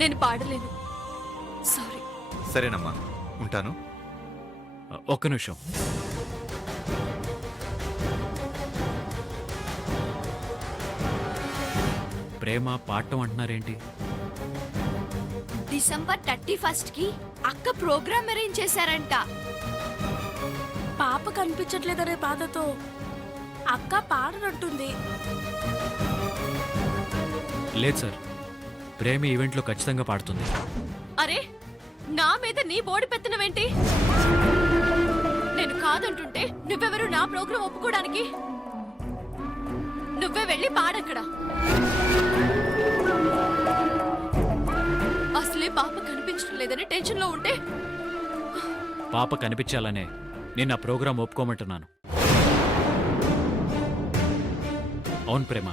నేను పాడలేను. సారీ. సరేనమ్మా, ఉంటాను. ఒక్క నిమిషం. ప్రేమ పాడటం అంటున్నారేంటి? డిసెంబర్ 31 కి అక్క ప్రోగ్రామ్ అరేంజ్ చేశారంట. పాప కనిపించట్లేదనే బాధతో అక్క పాడనంటుంది. లేదు సార్, ప్రేమ ఈవెంట్లో ఖచ్చితంగా పాడుతుంది. అరే, నా మీద నీ బోడి పెత్తనమేంటి? నేను కాదంటుంటే నువ్వెవరు నా ప్రోగ్రామ్ ఒప్పుకోవడానికి? నువ్వే వెళ్ళి పాడక్కడ. అసలే పాప కనిపించడం లేదని టెన్షన్ లో ఉంటే పాప కనిపించాలనే నేను ఆ ప్రోగ్రాం ఒప్పుకోమంటున్నాను. అవును ప్రేమ,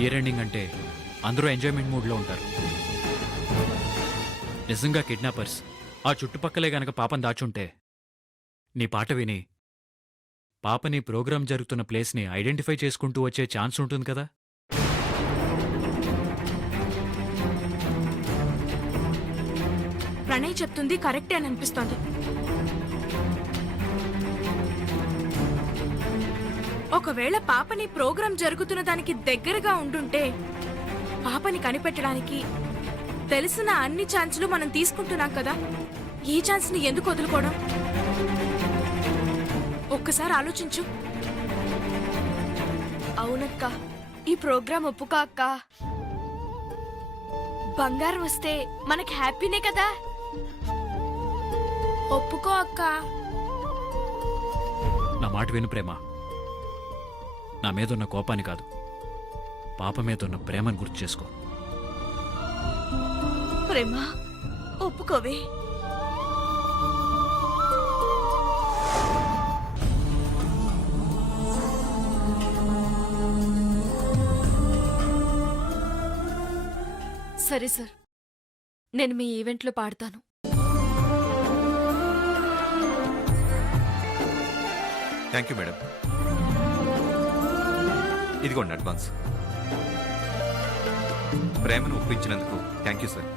ఇయర్ ఎండింగ్ అంటే అందరూ ఎంజాయ్మెంట్ మూడ్లో ఉంటారు. నిజంగా కిడ్నాపర్స్ ఆ చుట్టుపక్కలే గనక పాపను దాచుంటే నీ పాట విని పాపని ప్రోగ్రాం జరుగుతున్న ప్లేస్ని ఐడెంటిఫై చేసుకుంటూ వచ్చే ఛాన్స్ ఉంటుంది కదా. ప్రణయ్ చెప్తుంది కరెక్టే అని అనిపిస్తోంది. ఒకవేళ పాపని ప్రోగ్రాం జరుగుతున్న దానికి దగ్గరగా ఉండుంటే పాపని కనిపెట్టడానికి తెలిసిన అన్ని ఛాన్సులు మనం తీసుకుంటున్నాం కదా. ఈ ఛాన్స్ ని ఎందుకు వదులుకోవడం? ఒక్కసారి ఆలోచించు. అవునక్క, ఈ ప్రోగ్రామ్ ఒప్పుకో అక్క. బంగారం వస్తే మనకి హ్యాపీనే కదా. ఒప్పుకో అక్క. నా మాట విను ప్రేమ. నా మీదున్న కోపాన్ని కాదు, పాప మీదున్న ప్రేమను గుర్తు చేసుకో. ప్రేమ, ఒప్పుకోవే. సరే సార్, నేను మీ ఈవెంట్లో పాడతాను. Thank you madam. ఇదిగోండి అడ్వాన్స్. ప్రేమను ఒప్పించినందుకు థ్యాంక్ యూ సార్.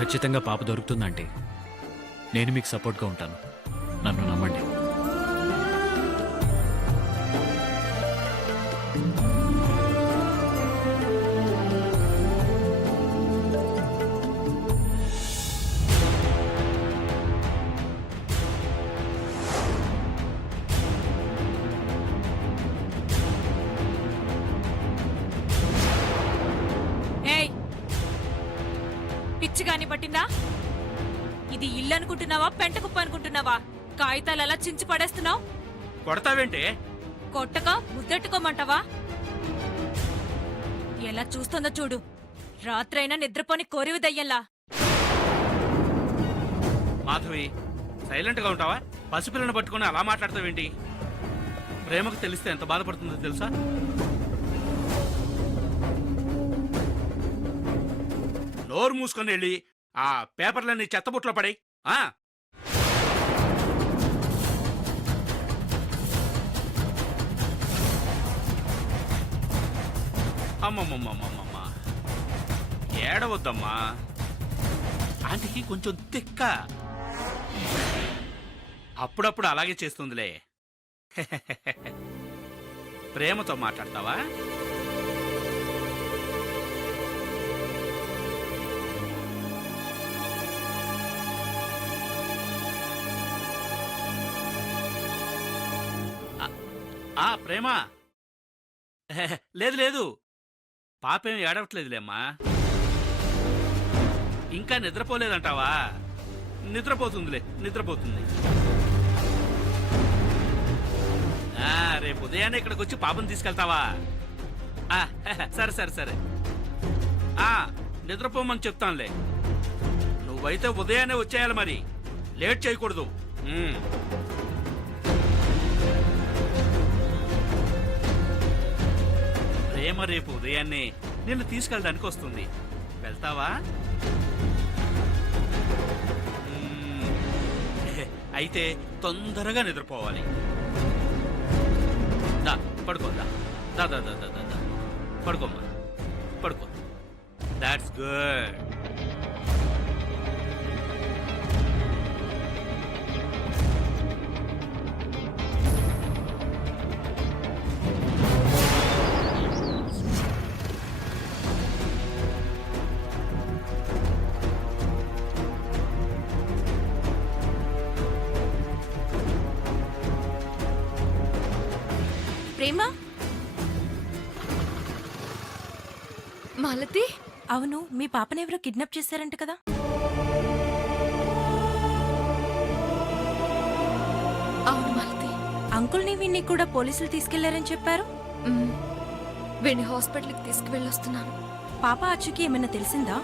ఖచ్చితంగా పాప దొరుకుతుందంటే నేను మీకు సపోర్ట్గా ఉంటాను. నన్ను నమ్మండి. పిచ్చిగాని పట్టిందా? ఇది ఇల్లు అనుకుంటున్నావా, పెంట కుప్ప అనుకుంటున్నావా? కాగితాలు అలా చించి పడేస్తున్నావు. కొడతావేంటే? కొట్టక ముద్దెట్టుకోమంటావా? ఎలా చూస్తుందో చూడు. రాత్రైనా నిద్రపోని కోరివి దయ్యంలా. మాధవి, సైలెంట్ గా ఉంటావా? పసిపిల్లను పట్టుకుని అలా మాట్లాడతావేంటి? ప్రేమకు తెలిస్తే ఎంత బాధపడుతుందో తెలుసా? నోరు మూసుకొని వెళ్ళి ఆ పేపర్లన్నీ చెత్తబుట్లో పడే. అమ్మమ్మమ్మమ్మమ్మ, ఏడవద్దమ్మా. ఆంటీకి కొంచెం తిక్క, అప్పుడప్పుడు అలాగే చేస్తుందిలే. ప్రేమతో మాట్లాడతావా? ప్రేమ, లేదు లేదు, పాపేం ఏడవట్లేదులేమ్మా. ఇంకా నిద్రపోలేదంటావా? నిద్రపోతుందిలే, నిద్రపోతుంది. రేపు ఉదయాన్నే ఇక్కడికి వచ్చి పాపను తీసుకెళ్తావా? సరే సరే సరే, నిద్రపోమని చెప్తానులే. నువ్వైతే ఉదయాన్నే వచ్చేయాలి, మరి లేట్ చేయకూడదు. ప్రేమ రేపు ఉదయాన్నే నిన్ను తీసుకెళ్ళడానికి వస్తుంది. వెళ్తావా? అయితే తొందరగా నిద్రపోవాలి. పడుకోదా. దా దా దా దా దా దా. పడుకోమ్మా పడుకో. That's good. ప్రేమ, మాలతి, అవును మీ పాపనెవరో కిడ్నాప్ చేశారంట కదా? అవును మాలతి. అంకుల్ని వీణ్ణి కూడా పోలీసులు తీసుకెళ్లారని చెప్పారు. మ్మ్. వీడిని హాస్పిటల్కి తీసుకువెళ్ళొస్తున్నాను. పాప అచ్చుకి ఏమైనా తెలిసిందా?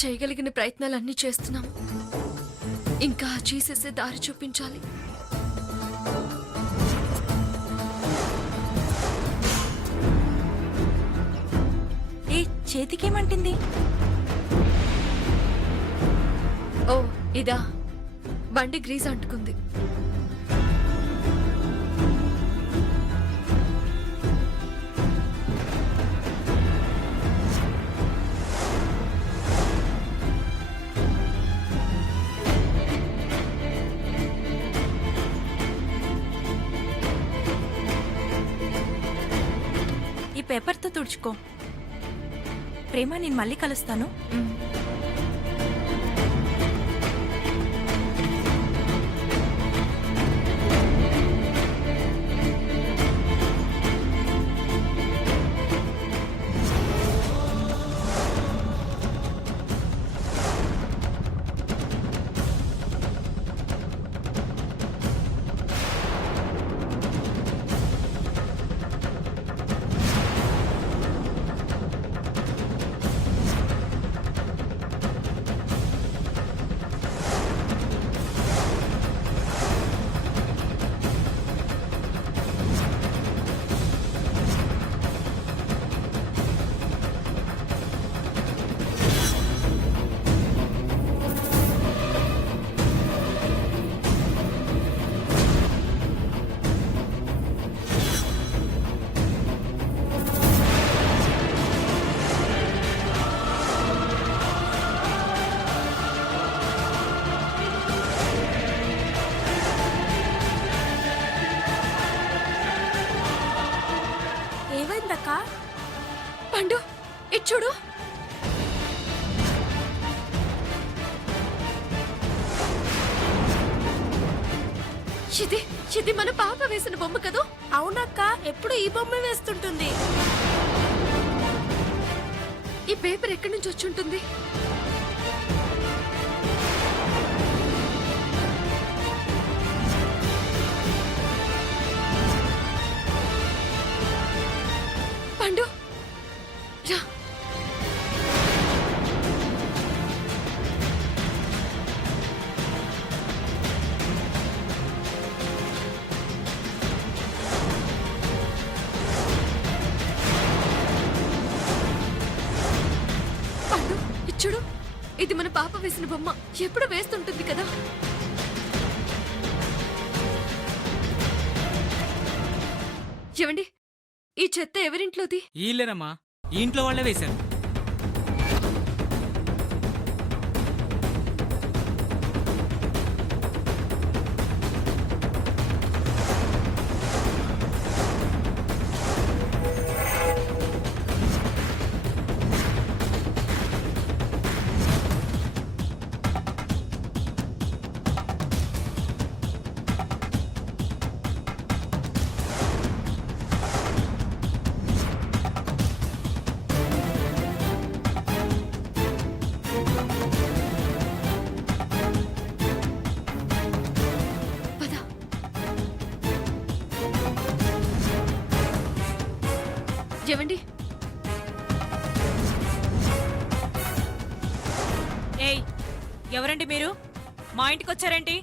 చేయగలిగిన ప్రయత్నాలన్నీ చేస్తున్నాం. ఇంకా చేసేసే దారి చూపించాలి. ఏ చేతికేమంటింది? ఓ ఇదా, బండి గ్రీజ్ అంటుకుంది. ఈ పేపర్తో తుడుచుకో. ప్రేమ, నేను మళ్ళీ కలుస్తాను. మ్మ్. ఏమైందక్కా? పండు, ఇటు చూడు. ఇది ఇది మన పాప వేసిన బొమ్మ కదూ? అవునక్క, ఎప్పుడు ఈ బొమ్మ వేస్తుంటుంది. ఈ పేపర్ ఎక్కడి నుంచి వచ్చి ఉంటుంది? పండు రా. పండు, ఇచ్చుడు. ఇది మన పాప వేసిన బొమ్మ. ఎప్పుడు వేస్తుంటుంది కదా. ఏమండి, ఈ చెత్త ఎవరింట్లోది? ఈళ్ళేనమ్మా, ఈ ఇంట్లో వాళ్ళే వేశారు. ఏమండి ఏయ్ ఎవరండి మీరు మా ఇంటికి వచ్చారేంటి?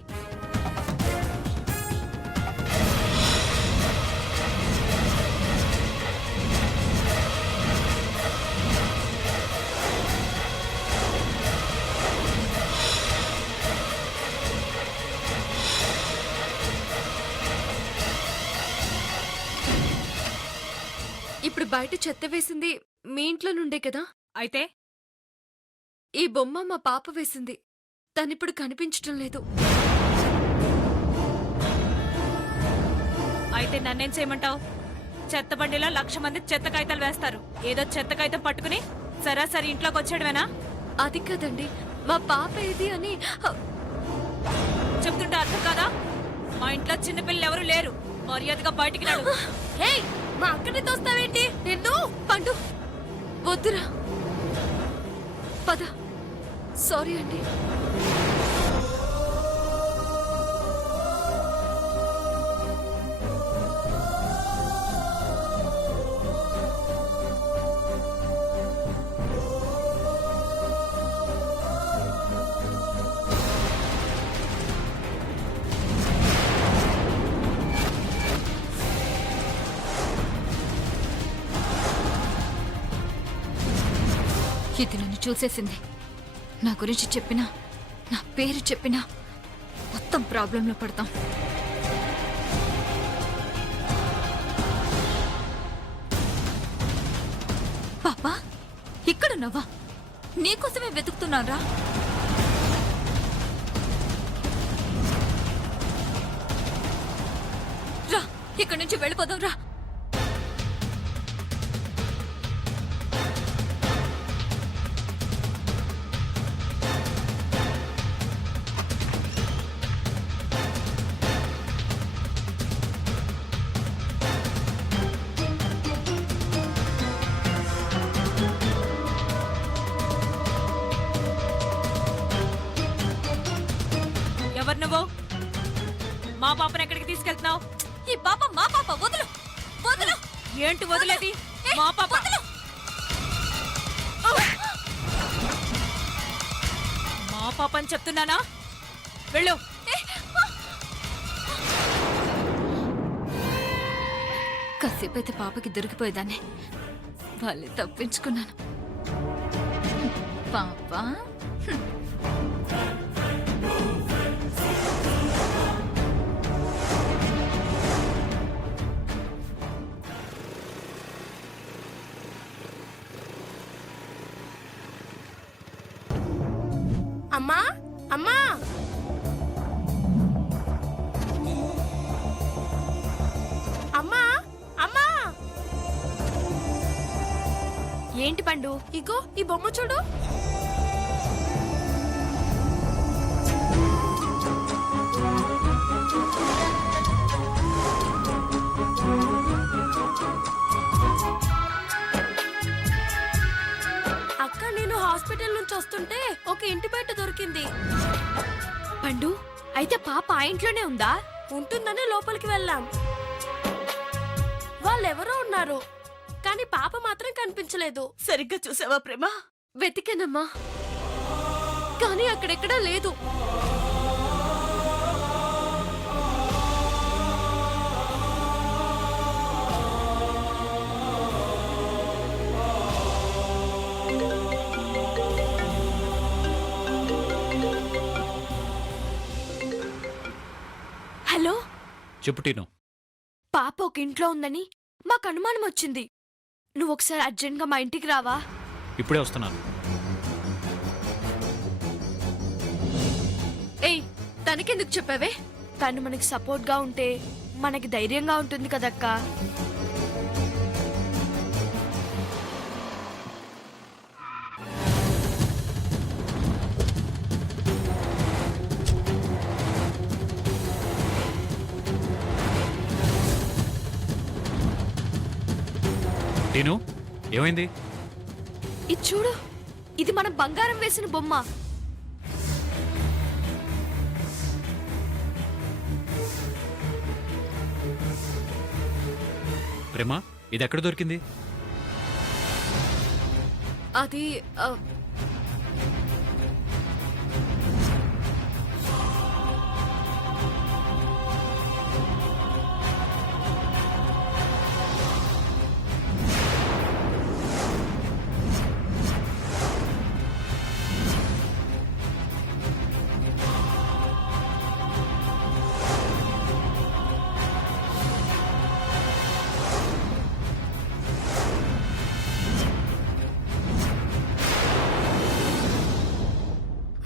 ఇప్పుడు బయట చెత్త వేసింది మీ ఇంట్లో నుండే కదా? అయితే ఈ బొమ్మ మా పాప వేసింది. తనిప్పుడు కనిపించటం లేదు. అయితే నన్నేం చేయమంటావు? చెత్త బండిలో 1,00,000 మంది చెత్త కాగితాలు వేస్తారు. ఏదో చెత్త కాగితం పట్టుకుని సరాసరి ఇంట్లోకి వచ్చాడువేనా? అది కదండి, మా పాప ఏది అని. చెప్తుంటే అర్థం కాదా? మా ఇంట్లో చిన్నపిల్లలు ఎవరు లేరు. మర్యాదగా బయటికి నడు. హేయ్, మా అక్కని తోస్తావేంటి? నిన్ను పండు వద్దురా, పద. సారీ అండి. ఇది నన్ను చూసేసింది. నా గురించి చెప్పినా, నా పేరు చెప్పినా మొత్తం ప్రాబ్లంలో పడతాం. పాపా, ఇక్కడున్నావా? నీకోసమే వెతుకుతున్నారా? రా, ఇక్కడి నుంచి వెళ్ళిపోదాం రా. ఎవరు నువ్వు? మా పాపను ఎక్కడికి తీసుకెళ్తున్నావు? ఈ పాప మా పాప, వదులు వదులు. ఏంటి వదిలేది? మా పాప మా పాప అని చెప్తున్నానా? వెళ్ళు. కాసేపైతే పాపకి దొరికిపోయేదాన్ని. వాళ్ళే తప్పించుకున్నాను. పాప అమ్మా అమ్మా, అమ్మా అమ్మా. ఏంటి పండు? ఇగో ఈ బొమ్మ చూడు. అక్క, నేను హాస్పిటల్ నుంచి వస్తుంటే ఒక ఇంటి బయట దొరికింది. పండు, అయితే పాప ఆ ఇంట్లోనే ఉందా? ఉంటుందని లోపలికి వెళ్ళాం. వాళ్ళెవరో ఉన్నారు, కానీ పాప మాత్రం కనిపించలేదు. సరిగ్గా చూసావా ప్రేమ? వెతికానమ్మా, కానీ అక్కడెక్కడా లేదు. హలో, చెప్పు టీను. పాప ఒక ఇంట్లో ఉందని మాకు అనుమానం వచ్చింది. నువ్వు ఒకసారి అర్జెంట్గా మా ఇంటికి రావా? ఇప్పుడే వస్తున్నాను. ఏయ్, తనకెందుకు చెప్పావే? తను మనకి సపోర్ట్ గా ఉంటే మనకి ధైర్యంగా ఉంటుంది కదక్కా. టీను, ఏమైంది? ఇది చూడు, ఇది మనం బంగారం వేసిన బొమ్మ. ప్రేమ, ఇది ఎక్కడ దొరికింది? అది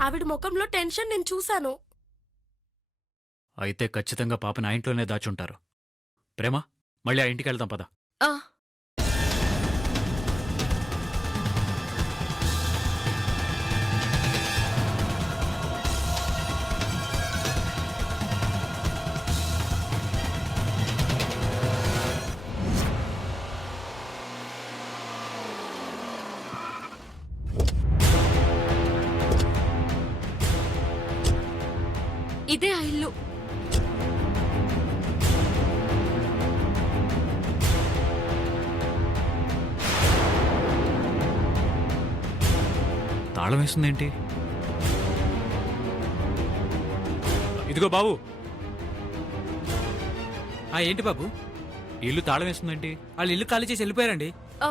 ఆవిడ ముఖంలో టెన్షన్ నేను చూశాను. అయితే ఖచ్చితంగా పాపని ఆ ఇంట్లోనే దాచుంటారు. ప్రేమ, మళ్ళీ ఆ ఇంటికి వెళ్దాం పద. ఆ, ఇదే ఆ ఇల్లు. తాళం వేస్తుందేంటి? ఇదిగో బాబు, ఏంటి బాబు, ఈ ఇల్లు తాళం వేస్తుందేంటి? వాళ్ళు ఇల్లు ఖాళీ చేసి వెళ్ళిపోయారండి. ఆ,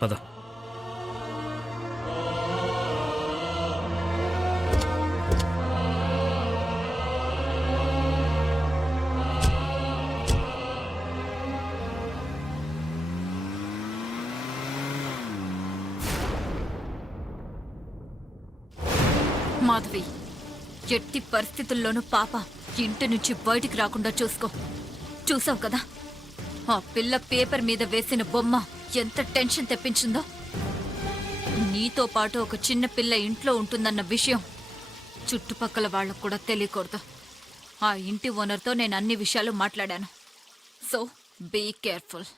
పద. మాధవి, ఎట్టి పరిస్థితుల్లోనూ పాప ఇంటి నుంచి బయటికి రాకుండా చూసుకో. చూసావు కదా ఆ పిల్ల పేపర్ మీద వేసిన బొమ్మ ఎంత టెన్షన్ తెప్పించిందో. నీతో పాటు ఒక చిన్న పిల్ల ఇంట్లో ఉంటుందన్న విషయం చుట్టుపక్కల వాళ్ళకు కూడా తెలియకూడదు. ఆ ఇంటి ఓనర్తో నేను అన్ని విషయాలు మాట్లాడాను. So be careful.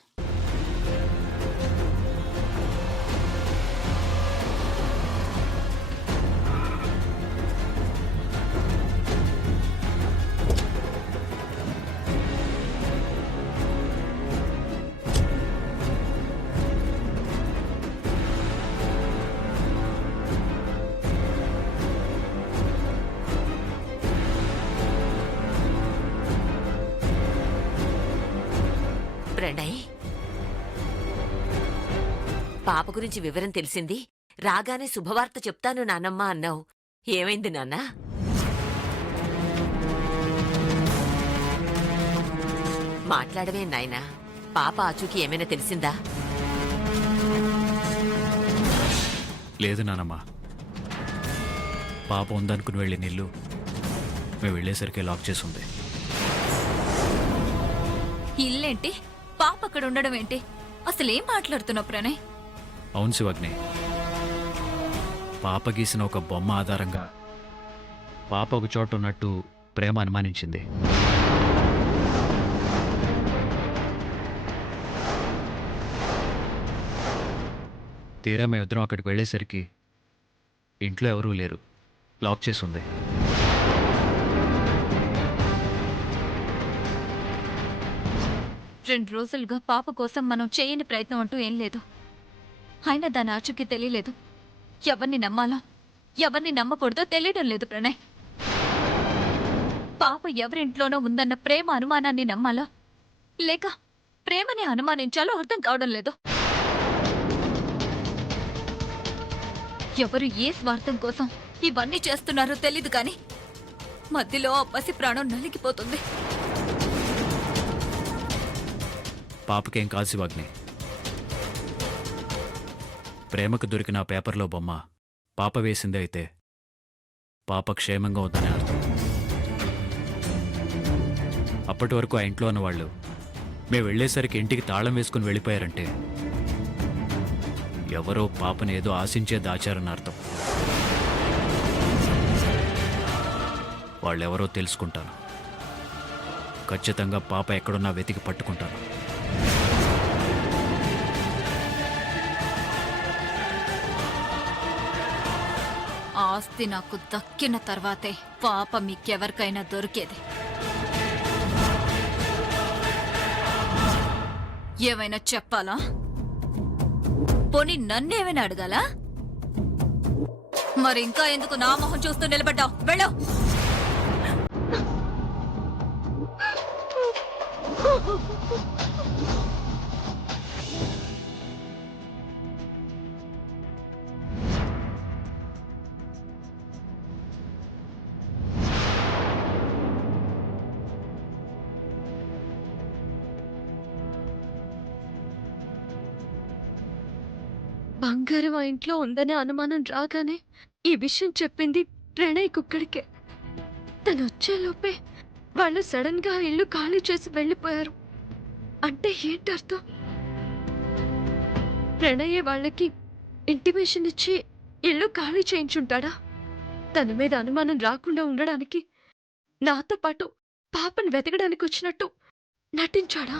ప్రణయ్, పాప గురించి వివరం తెలిసింది. రాగానే శుభవార్త చెప్తాను నానమ్మ అన్నావు. ఏమైంది నాన్నా? మాట్లాడవే నాయనా. పాప ఆచూకీ ఏమైనా తెలిసిందా? లేదు నానమ్మా, పాప ఉందనుకుని వెళ్ళిన ఇల్లు మేము వెళ్ళేసరికి లాక్ చేసి ఉంది. ఇల్లేంటి, పాప అక్కడ ఉండడం ఏంటి? అసలేం మాట్లాడుతున్నావు ప్రణయ్? అవును శివగ్ని, పాప గీసిన ఒక బొమ్మ ఆధారంగా పాప ఒక చోట ఉన్నట్టు ప్రేమ అనుమానించింది. తీరా మేమిద్దరం అక్కడికి వెళ్ళేసరికి ఇంట్లో ఎవరూ లేరు, లాక్ చేసి ఉంది. రెండు రోజులుగా పాప కోసం మనం చేయని ప్రయత్నం అంటూ ఏం లేదు. అయినా దాని ఆచూకీ తెలియలేదు. ఎవరిని నమ్మాలో ఎవరిని నమ్మకూడదో తెలియడం లేదు ప్రణయ్. పాప ఎవరింట్లోనో ఉందన్న ప్రేమ అనుమానాన్ని నమ్మాలో లేక ప్రేమని అనుమానించాలో అర్థం కావడం లేదు. ఎవరు ఏ స్వార్థం కోసం ఇవన్నీ చేస్తున్నారో తెలీదు కానీ మధ్యలో ఆ పసి ప్రాణం నలిగిపోతుంది. పాపకేం కాదు శివాగ్ని. ప్రేమకు దొరికిన ఆ పేపర్లో బొమ్మ పాప వేసిందే అయితే పాప క్షేమంగా ఉందని అర్థం. అప్పటి వరకు ఆ ఇంట్లో ఉన్నవాళ్ళు మేము వెళ్ళేసరికి ఇంటికి తాళం వేసుకుని వెళ్ళిపోయారంటే ఎవరో పాపని ఏదో ఆశించే దాచారని అర్థం. వాళ్ళెవరో తెలుసుకుంటాను. ఖచ్చితంగా పాప ఎక్కడున్నా వెతికి పట్టుకుంటాను. ఆస్తి నాకు దక్కిన తర్వాతే పాప మీకెవరికైనా దొరికేది. ఏమైనా చెప్పాలా? పోనీ నన్నేమైనా అడగాలా? మరి ఇంకా ఎందుకు నా మొహం చూస్తూ నిలబడ్డావు? వెళ్ళు. బంగారం ఆ ఇంట్లో ఉందనే అనుమానం రాగానే ఈ విషయం చెప్పింది ప్రణయ్ కుక్కడికే. తను వచ్చేలోపే వాళ్ళు సడన్ గా ఇల్లు ఖాళీ చేసి వెళ్ళిపోయారు. అంటే ఏంటర్థం? ప్రణయే వాళ్ళకి ఇంటిమేషన్ ఇచ్చి ఇల్లు ఖాళీ చేయించుంటాడా? తన మీద అనుమానం రాకుండా ఉండడానికి నాతో పాటు పాపను వెతకడానికి వచ్చినట్టు నటించాడా?